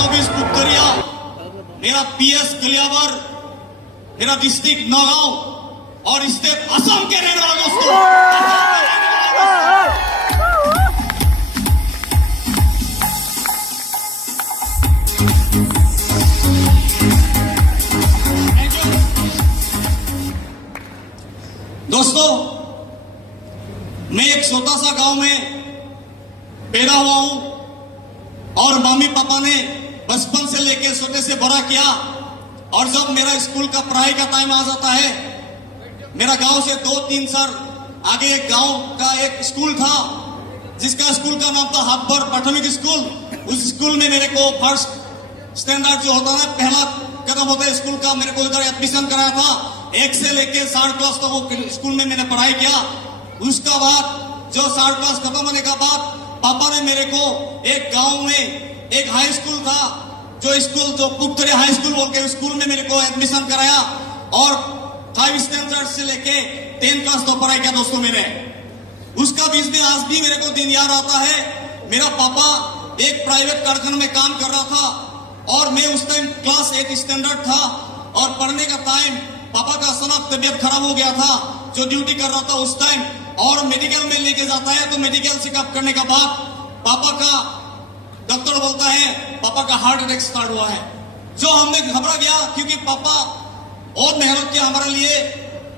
Post office पुक्करिया, मेरा PS Kaliabor, मेरा district Naugaon और स्टेट असम के रहने वाले दोस्तों, मैं एक छोटा सा गांव में पैदा हुआ हूं और मम्मी पापा ने बचपन से लेकर छोटे से बड़ा किया। और जब मेरा स्कूल का पढ़ाई का टाइम आ जाता है, मेरा गांव से 2-3 साल आगे एक गांव का एक स्कूल था जिसका स्कूल का नाम था हाथभर प्राथमिक स्कूल। उस स्कूल में मेरे को फर्स्ट स्टैंडर्ड जो होता है, पहला कदम होता है स्कूल का, मेरे को इधर एडमिशन कराया था। 1 से लेकर 3rd क्लास तक वो स्कूल में मैंने पढ़ाई किया। उसका बाद जो 3rd क्लास खत्म होने का बाद पापा ने मेरे को एक गांव में एक हाई स्कूल था, जो पुक्करिया हाई स्कूल बोल के स्कूल में मेरे को एडमिशन कराया और 5 स्टैंडर्ड से लेके 10 क्लास तक पढ़ाई किया दोस्तों मैंने। उसका बीच में आज भी मेरे को दिन याद आता है। मेरा पापा एक प्राइवेट कारखाने में काम कर रहा था और मैं उस टाइम क्लास 8 स्टैंडर्ड था और पढ़ने का टाइम पापा का अचानक तबीयत खराब हो गया था, जो ड्यूटी कर रहा था उस टाइम, और मेडिकल में लेके जाता है। तो मेडिकल चेकअप करने के बाद पापा का डॉक्टर बोलता है पापा का हार्ट अटैक स्टार्ट हुआ है। जो हमने घबरा गया क्योंकि पापा बहुत मेहनत किया हमारे लिए,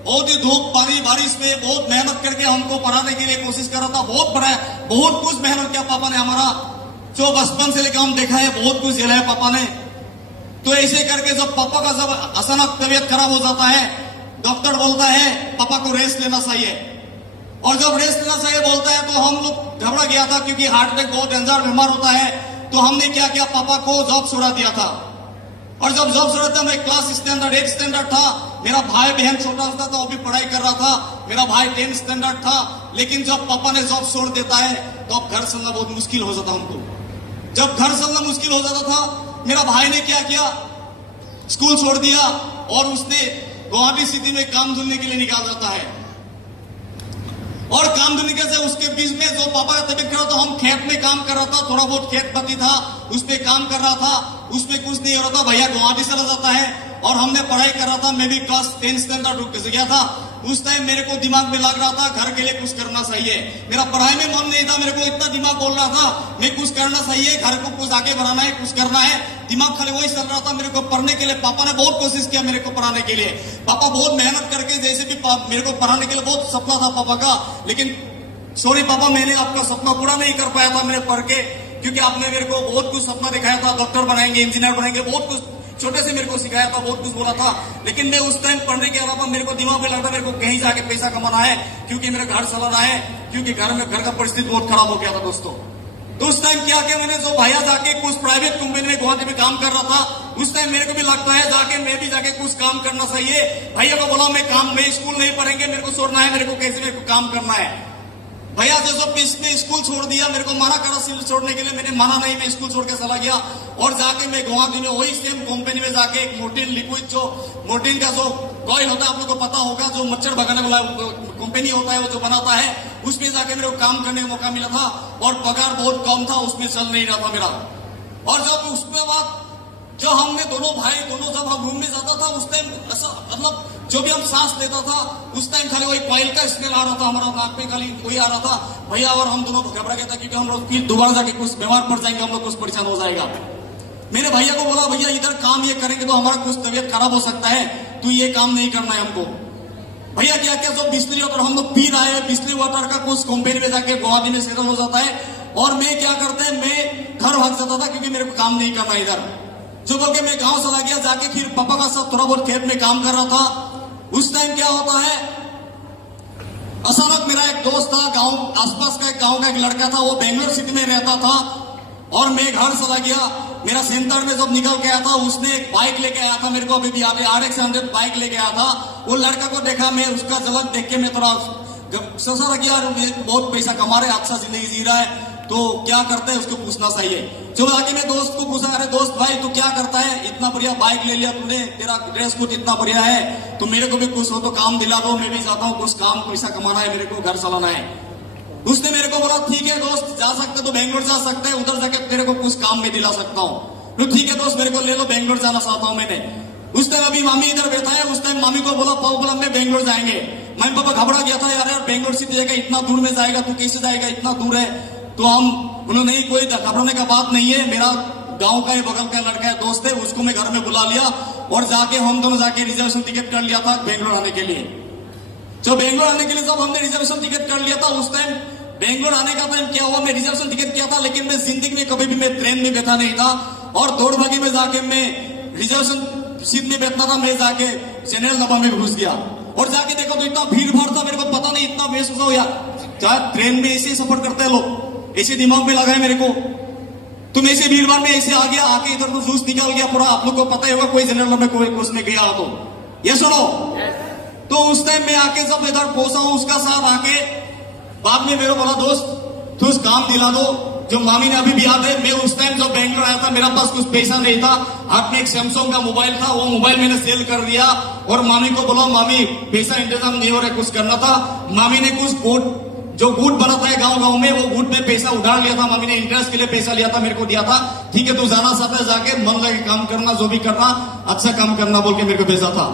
बहुत ही धूप पानी बारिश में बहुत मेहनत करके हमको पढ़ाने के लिए कोशिश कर रहा था। बहुत कुछ मेहनत किया पापा ने हमारा, जो बचपन से लेकर हम देखा है बहुत कुछ झेला है पापा ने। तो ऐसे करके जब पापा का जब अचानक तबीयत खराब हो जाता है, डॉक्टर बोलता है पापा को रेस्ट लेना चाहिए। और जब रेस्ट लेना चाहिए बोलता है तो हम लोग घबरा गया था क्योंकि हार्ट अटैक बहुत डेंजर बीमार होता है। तो हमने क्या किया, पापा को जॉब छोड़ा दिया था। और जब जॉब छोड़ा था, मैं क्लास स्टैंडर्ड 8 स्टैंडर्ड था, मेरा भाई बहन छोटा सा था, वो भी पढ़ाई कर रहा था। मेरा भाई 10 स्टैंडर्ड था। लेकिन जब पापा ने जॉब छोड़ देता है तो अब घर चलना बहुत मुश्किल हो जाता हमको। जब घर चलना मुश्किल हो जाता था, मेरा भाई ने क्या किया, स्कूल छोड़ दिया और उसने गुवाहाटी सिटी में काम ढूंढने के लिए निकाल जाता है। और काम ढूंढने के से उसके बीच में जो पापा का तबीयत खराब था, हम खेत में काम कर रहा था, थोड़ा बहुत खेत पति था उस पे काम कर रहा था, उसमें कुछ नहीं हो रहा था। भैया गुवाहाटी चला जाता है और हमने पढ़ाई कर रहा था। मैं भी क्लास 10 स्टैंडर्ड रुक गया था। उस टाइम मेरे को दिमाग में लग रहा था घर के लिए कुछ करना चाहिए। मेरा पढ़ाई में मन नहीं था, मेरे को इतना दिमाग बोल रहा था मैं कुछ करना चाहिए, घर को कुछ आगे बढ़ाना है, कुछ करना है। दिमाग खाली वही चल रहा था मेरे को पढ़ने के लिए। पापा ने बहुत कोशिश किया मेरे को पढ़ाने के लिए। पापा बहुत मेहनत करके जैसे भी मेरे को पढ़ाने के लिए बहुत सपना था पापा का। लेकिन सॉरी पापा, मैंने आपका सपना पूरा नहीं कर पाया था मेरे पढ़ के, क्योंकि आपने मेरे को बहुत कुछ सपना दिखाया था, डॉक्टर बनाएंगे, इंजीनियर बनाएंगे, बहुत कुछ छोटे से मेरे को सिखाया था, बहुत कुछ बोला था। लेकिन मैं उस टाइम पढ़ने के अलावा मेरे को दिमाग में लगता मेरे को कहीं जाके पैसा कमाना है, क्योंकि मेरा घर चलाना है, क्योंकि घर का परिस्थिति बहुत खराब हो गया था दोस्तों। तो उस टाइम क्या किया मैंने, जो भैया जाके कुछ प्राइवेट कंपनी में गुवाहाटी में काम कर रहा था, उस टाइम मेरे को भी लगता है जाके मैं भी जाके कुछ काम करना चाहिए। भैया को बोला मैं स्कूल नहीं पढ़ेंगे, मेरे को छोड़ना है, मेरे को कैसे मेरे को काम करना है। भैया जब इसने स्कूल छोड़ दिया, मेरे को मना करा छोड़ने के लिए, मैंने माना नहीं, मैं स्कूल छोड़ के चला गया। और जाके मैं गुवाहाटी में वही सेम कंपनी में जाके एक मोर्टीन लिक्विड, जो मोर्टीन का जो कॉइल होता है आप लोग को पता होगा, जो मच्छर भगाने वाला कंपनी होता है वो जो बनाता है, उसमें जाके मेरे को काम करने का मौका मिला था। और पगार बहुत कम था, उसमें चल नहीं रहा था मेरा। और जब उसके बाद जो हमने दोनों जब हम रूम में जाता था, उस टाइम ऐसा मतलब जो भी हम सांस लेता था उस टाइम खाली वही कॉइल का स्मेल आ रहा था, हमारा नाक पे खाली वही आ रहा था। भैया और हम दोनों घबरा गया था क्योंकि हम लोग फिर दोबारा जाके कुछ बीमार पड़ जाएंगे, हम लोग कुछ परेशान हो जाएगा। मैंने भैया को बोला भैया इधर काम ये करेंगे तो हमारा कुछ तबीयत खराब हो सकता है, तो ये काम नहीं करना है हमको। भैया क्या क्या जो बिस्लरी वाटर हम लोग पी रहे हैं, बिस्लरी वाटर का कुछ कंपनी में जाके गुवाहाटी में सेटल हो जाता है। और मैं क्या करते हैं, मैं घर भाग जाता था क्योंकि मेरे को काम नहीं करना इधर। जो बोल के मैं गांव चला गया, जाके फिर पापा का साथ थोड़ा बहुत खेत में काम कर रहा था। उस टाइम क्या होता है, अचानक मेरा एक दोस्त था, गांव आसपास का एक गांव का एक लड़का था, वो बेंगलोर सिटी में रहता था और मैं घर चला गया। मेरा सेंटर में जब निकल के आया था, उसने एक बाइक लेके आया था, मेरे को अभी भी याद है, RX 100 बाइक लेके आया था। वो लड़का को देखा, मैं उसका झलक देख के मैं थोड़ा सोचा था कि यार बहुत पैसा कमा रहे, अच्छा जिंदगी जी रहा है, तो क्या करते हैं उसको पूछना चाहिए। जो आगे मैं दोस्त को पूछा, अरे दोस्त भाई तू क्या करता है, इतना बढ़िया बाइक ले लिया तूने, तेरा ड्रेस कोड इतना बढ़िया है, तो मेरे को भी कुछ हो तो काम दिला दो, मैं भी चाहता हूँ कुछ काम पैसा कमाना है, मेरे को घर चलाना है। उसने मेरे को बोला ठीक है दोस्त, जा सकते तो बेंगलोर जा सकते हैं, उधर जाके तेरे को कुछ काम में दिला सकता हूँ। तो ठीक है दोस्त, मेरे को ले लो, बेंगलोर जाना चाहता हूं मैंने। उस टाइम अभी मामी इधर बैठा है, उस टाइम मामी को बोला पाओ बोला मैं बेंगलोर जाएंगे। मम्मी पापा घबरा गया था, यार यार बेंगलोर सिटी जगह इतना दूर में जाएगा, तू कैसे जाएगा, इतना दूर है। तो हम उन्होंने नहीं, कोई घबराने का बात नहीं है, मेरा गांव का है, बगल का लड़का है, दोस्त है, उसको मैं घर में बुला लिया और जाके हम दोनों जाके रिजर्वेशन टिकट कर लिया था बेंगलोर आने के लिए। जो बेंगलोर आने के लिए जब हमने रिजर्वेशन टिकट कर लिया था, उस टाइम बेंगलोर आने का टाइम क्या हुआ, मैं रिजर्वेशन टिकट किया था, लेकिन मैं जिंदगी में कभी भी मैं ट्रेन में बैठा नहीं था और दौड़भागी में जाके मैं रिजर्वेशन सीट में बैठना था, मैं जाके चैनल डब्बा में घुस गया और जाके देखो तो इतना भीड़ भाड़ था, मेरे को पता नहीं इतना महसूस हो गया। ट्रेन में ऐसे ही सफर करते हैं लोग, ऐसे दिमाग में लगा है मेरे को। तुम ऐसे भीड़ भाड़ में ऐसे आ गया, आके इधर तो जूस निकल गया पूरा। आप लोग को पता ही होगा, कोई जनरल में कोई उसमें गया तो ये सुनो। तो उस टाइम में आके जब इधर पहुंचा हूं, उसका साथ आके बाद में मेरे बोला दोस्त तू उस काम दिला दो जो मामी ने अभी भी याद है। मैं उस टाइम जब बेंगलोर आया था, मेरा पास कुछ पैसा नहीं था, हाथ में एक सैमसंग का मोबाइल था, वो मोबाइल मैंने सेल कर दिया और मामी को बोला मामी पैसा इंतजाम नहीं हो रहा, कुछ करना था। मामी ने कुछ गुट जो गुट बनाता है गांव गांव में, वो गुट में पैसा उधार लिया था, मामी ने इंटरेस्ट के लिए पैसा लिया था, मेरे को दिया था। ठीक है तू जाना चाहता है, जाके मन लगे काम करना, जो भी करना अच्छा काम करना बोल के मेरे को भेजा था।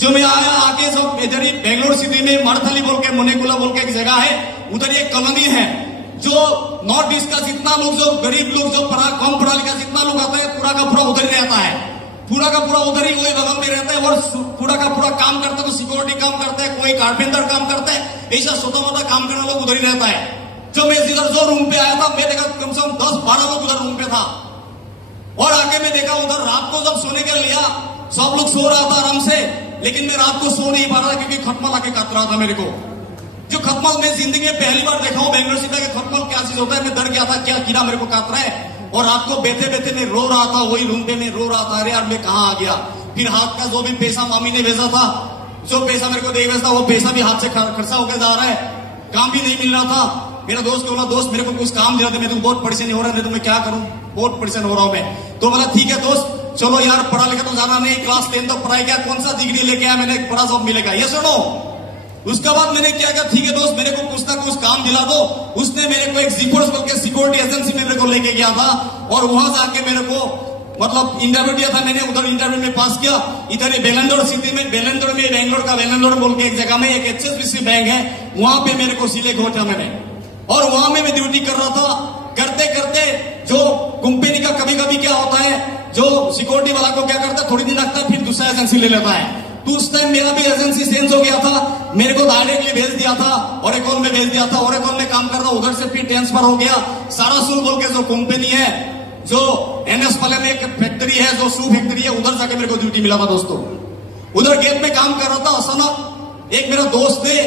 जो मैं आया, आके सब इधर ही बेंगलोर सिटी में मारथली बोल के, मुनेकुला बोल के एक जगह है, उधर एक कॉलोनी है। जो नॉर्थ ईस्ट का जितना लोग, जो गरीब लोग, जो कम पढ़ा लिखा जितना लोग आता है, पूरा का पूरा उधर ही रहता है, पूरा का पूरा उधर ही वही बगल में रहता है और पूरा का पूरा काम करता है। तो सिक्योरिटी काम करता है, कोई कारपेंटर काम करता है, ऐसा छोटा मोटा काम करने लोग उधर ही रहता है। जब मैं इधर जो रूम पे आया था, मैं देखा कम से कम 10-12 लोग उधर रूम पे था और आके मैं देखा उधर रात को जब सोने के लिया, सब लोग सो रहा था आराम से, लेकिन मैं रात को सो नहीं पा रहा क्योंकि खटमल आके काट रहा था मेरे को। जो खटमल मैं जिंदगी में पहली बार देखा हूं बेंगलोर सिटी का खटमल क्या चीज होता है। मैं डर गया था क्या कीड़ा मेरे को काट रहा है और रात को बैठे बैठे मैं रो रहा था, वही रूम पे मैं रो रहा था, अरे यार मैं कहाँ आ गया। फिर हाथ का जो भी पैसा मामी ने भेजा था, जो पैसा मेरे को दे भेजा, वो पैसा भी हाथ से खर्चा होकर जा रहा है, काम भी नहीं मिल रहा था। मेरा दोस्त को बोला दोस्त मेरे को कुछ काम दिला दे, मैं तो बहुत परेशानी हो रहा है, मैं क्या करूं, बहुत परेशान हो रहा हूं मैं। तो बोला ठीक है दोस्त चलो यार, पढ़ा लिखा तो जाना नहीं, क्लास 10 तक पढ़ाई क्या, कौन सा डिग्री लेके आया, मैंने बड़ा जॉब मिलेगा, ये सुनो। उसके बाद मैंने क्या किया, ठीक है दोस्त मेरे को कुछ ना कुछ काम दिला दो। उसने मेरे को एक जीपोर्स बोल के सिक्योरिटी एजेंसी में मेरे को लेके गया था और वहां जाके मेरे को मतलब इंटरव्यू दिया था मैंने, उधर इंटरव्यू में पास किया। इधर बेलंदौर सिटी में, बेलंदौर में, बेंगलोर का बेलंदौर बोल के एक जगह में एक HSBC बैंक है, वहां पे मेरे को सिलेक्ट हुआ था मैंने और वहां में मैं ड्यूटी कर रहा था। करते करते जो कंपनी का कभी कभी क्या होता है, जो सिक्योरिटी वाला को क्या करता है, थोड़ी दिन रखता है फिर दूसरा एजेंसी ले लेता है। तो उस टाइम मेरा भी एजेंसी चेंज हो गया था, मेरे को डायरेक्टली भेज दिया था ओरेकॉन में भेज दिया था, ओरेकॉन में काम कर रहा, उधर से फिर ट्रांसफर हो गया। सारासूल बोल के जो कंपनी है, जो NS वाले में एक फैक्ट्री है, जो शू फैक्ट्री है, उधर जाके मेरे को ड्यूटी मिला था दोस्तों। उधर गेट में काम कर रहा था, अचानक एक मेरा दोस्त है,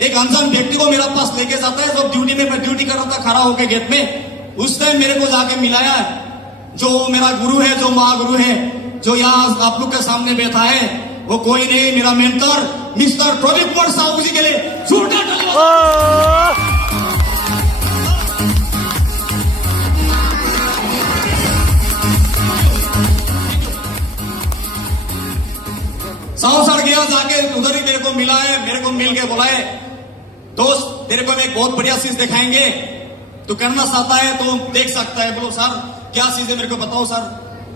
एक अनजान व्यक्ति को मेरा पास लेके जाता है। जब ड्यूटी में मैं ड्यूटी कर रहा था खड़ा होकर गेट में, उस टाइम मेरे को जाके मिलाया जो मेरा गुरु है, जो महागुरु है, जो यहाँ आप लोग के सामने बैठा है, वो कोई नहीं, मेरा मेंटर मिस्टर प्रदीप कुमार साहू जी के लिए जोरदार तालियां। साहू सर गया जाके उधर ही मेरे को मिला है, मेरे को मिल के बोलाए दोस्त तेरे को एक बहुत बढ़िया चीज दिखाएंगे, तू करना चाहता है तो देख सकता है। बोलो सर क्या चीज है मेरे को बताओ सर।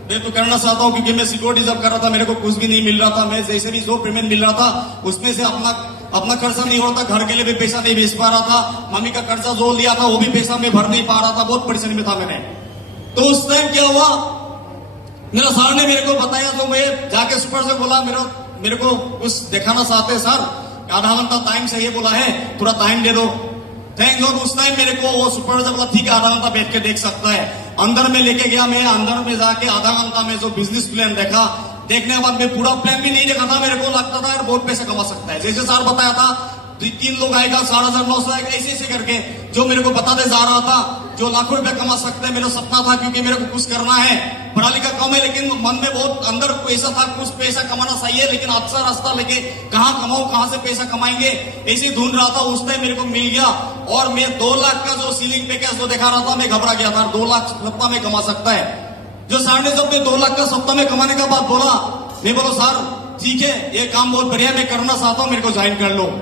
मैं तो करना चाहता हूँ क्योंकि मैं सिक्योरिटी जब कर रहा था मेरे को कुछ भी नहीं मिल रहा था, मैं जैसे भी जो पेमेंट मिल रहा था उसमें से अपना खर्चा नहीं हो रहा था, घर के लिए भी पैसा नहीं भेज पा रहा था, मम्मी का कर्जा जो लिया था वो भी पैसा मैं भर नहीं पा रहा था, बहुत परेशानी में था मैंने। तो उस टाइम क्या हुआ, मेरा सर ने मेरे को बताया, तो मैं जाके सुपर से बोला मेरे को कुछ दिखाना चाहते हैं सर, आधा घंटा टाइम चाहिए बोला है, थोड़ा टाइम दे दो। थैंक गॉड उस टाइम मेरे को वो सुपरवाइजर बोला ठीक है आधा घंटा बैठ के देख सकता है। अंदर में लेके गया, मैं अंदर में जाके आधा घंटा में जो बिजनेस प्लान देखा, देखने के बाद मैं पूरा प्लान भी नहीं देखा था, मेरे को लगता था यार बहुत पैसा कमा सकता है। जैसे सर बताया था 3 लोग आएगा 4,900 आएगा, ऐसे ऐसे करके जो मेरे को बताते जा रहा था, जो लाखों रुपया कमा सकते हैं, मेरा सपना था क्योंकि मेरे को कुछ करना है, पढ़ा लिखा कम है, लेकिन मन में बहुत अंदर पैसा था, कुछ पैसा कमाना चाहिए, लेकिन अच्छा रास्ता लेके कहाँ कमाऊं, कहाँ से पैसा कमाएंगे, ऐसे ढूंढ रहा था। उस टाइम मेरे को मिल गया और मैं 2 लाख का जो सीलिंग पैकेज जो दिखा रहा था, मैं घबरा गया था, 2 लाख सप्ताह में कमा सकता है। जो सर ने जब 2 लाख का सप्ताह में कमाने का बात बोला, मैं बोला सर ठीक है ये काम बहुत बढ़िया, मैं करना चाहता हूँ, मेरे को ज्वाइन कर लो।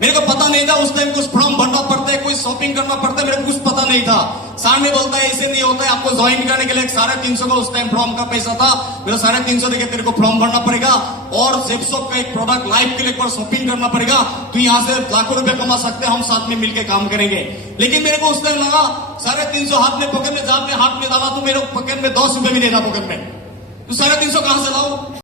मेरे को पता नहीं था उस टाइम कुछ फॉर्म भरना पड़ता है, कोई शॉपिंग करना पड़ता है, मेरे को कुछ पता नहीं था। सर ने बोलता है ऐसे नहीं होता है, आपको ज्वाइन करने के लिए 350 का उस टाइम फॉर्म का पैसा था, मेरा 350 देके तेरे को फॉर्म भरना पड़ेगा और जेपसॉप का एक प्रोडक्ट लाइफ के लिए एक बार शॉपिंग करना पड़ेगा, तो यहाँ से लाखों रुपए कमा सकते हैं, हम साथ में मिलकर काम करेंगे। लेकिन मेरे को उस टाइम लगा 350 हाथ में पॉकेट में, जाब में हाथ में डाला तो मेरे पॉकेट में 10 रुपए भी नहीं था पॉकेट में, तो 350 कहां से लाऊं।